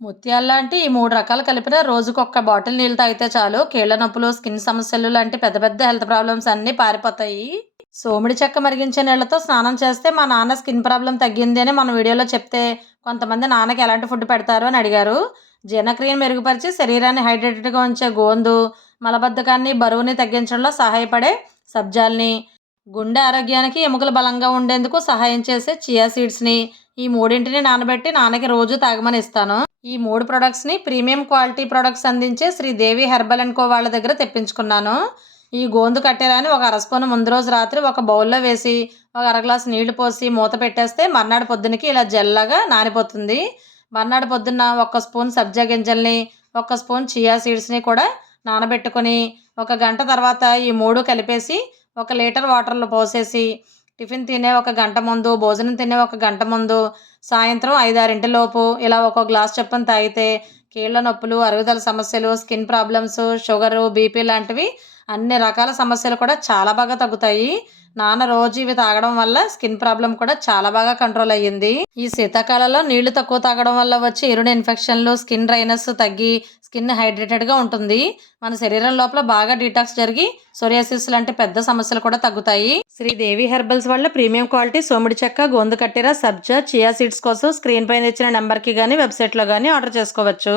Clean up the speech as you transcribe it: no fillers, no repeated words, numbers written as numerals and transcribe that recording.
ముత్యాలు లాంటి ఈ 3 రకాలు కలిపిన రోజుకొక్క బాటిల్ నీళ్ళు తాగితే చాలు కీళ్ళ నొప్పులు, స్కిన్ సమస్యలు లాంటి పెద్ద పెద్ద హెల్త్ ప్రాబ్లమ్స్ అన్నీ పారిపోతాయి. సోమిడి చెక్క మరిగించే నీళ్ళతో స్నానం చేస్తే మా నాన్న స్కిన్ ప్రాబ్లం తగ్గింది అని మన వీడియోలో చెప్తే కొంతమంది నాన్నకి ఎలాంటి ఫుడ్ పెడతారు అని అడిగారు. జీర్ణక్రియను మెరుగుపరిచి శరీరాన్ని హైడ్రేటెడ్గా ఉంచే గోందు, మలబద్ధకాన్ని, బరువుని తగ్గించడంలో సహాయపడే సబ్జాల్ని, గుండె ఆరోగ్యానికి, ఎముకలు బలంగా ఉండేందుకు సహాయం చేసే చియా సీడ్స్ని, ఈ మూడింటిని నానబెట్టి నాన్నకి రోజు తాగమని ఇస్తాను. ఈ 3 ప్రొడక్ట్స్ని ప్రీమియం క్వాలిటీ ప్రొడక్ట్స్ అందించే శ్రీదేవి హెర్బల్ అండ్ కో వాళ్ళ దగ్గర తెప్పించుకున్నాను. ఈ గోందు కట్టెరాని ఒక అర స్పూన్ ముందు రోజు రాత్రి ఒక బౌల్లో వేసి ఒక అర గ్లాస్ నీళ్లు పోసి మూత పెట్టేస్తే మర్నాడు పొద్దునకి ఇలా జెల్లాగా నానిపోతుంది. మర్నాడు పొద్దున్న 1 స్పూన్ సబ్జా గింజల్ని, 1 స్పూన్ చియా సీడ్స్ని కూడా నానబెట్టుకొని 1 గంట తర్వాత ఈ 3 కలిపేసి 1 లీటర్ వాటర్లో పోసేసి టిఫిన్ తినే 1 గంట ముందు, భోజనం తినే 1 గంట ముందు, సాయంత్రం 5-6 లోపు ఇలా ఒక్కో గ్లాస్ చొప్పున తాగితే కీళ్ళ నొప్పులు, అరుగుదల సమస్యలు, స్కిన్ ప్రాబ్లమ్స్, షుగరు, బీపీ లాంటివి అన్ని రకాల సమస్యలు కూడా చాలా బాగా తగ్గుతాయి. నాన్న రోజు ఇవి తాగడం వల్ల స్కిన్ ప్రాబ్లం కూడా చాలా బాగా కంట్రోల్ అయ్యింది. ఈ శీతాకాలంలో నీళ్లు తక్కువ తాగడం వల్ల వచ్చే యూరిన్ ఇన్ఫెక్షన్లు, స్కిన్ డ్రైనెస్ తగ్గి స్కిన్ హైడ్రేటెడ్గా ఉంటుంది. మన శరీరం లోపల బాగా డీటాక్స్ జరిగి సోరియాసిస్ లాంటి పెద్ద సమస్యలు కూడా తగ్గుతాయి. శ్రీదేవి హెర్బల్స్ వల్ల ప్రీమియం క్వాలిటీ సోమిడి చెక్క, గోందు కట్టెర, సబ్జా, చియా సీడ్స్ కోసం స్క్రీన్ పైన ఇచ్చిన నెంబర్కి కానీ వెబ్సైట్లో కానీ ఆర్డర్ చేసుకోవచ్చు.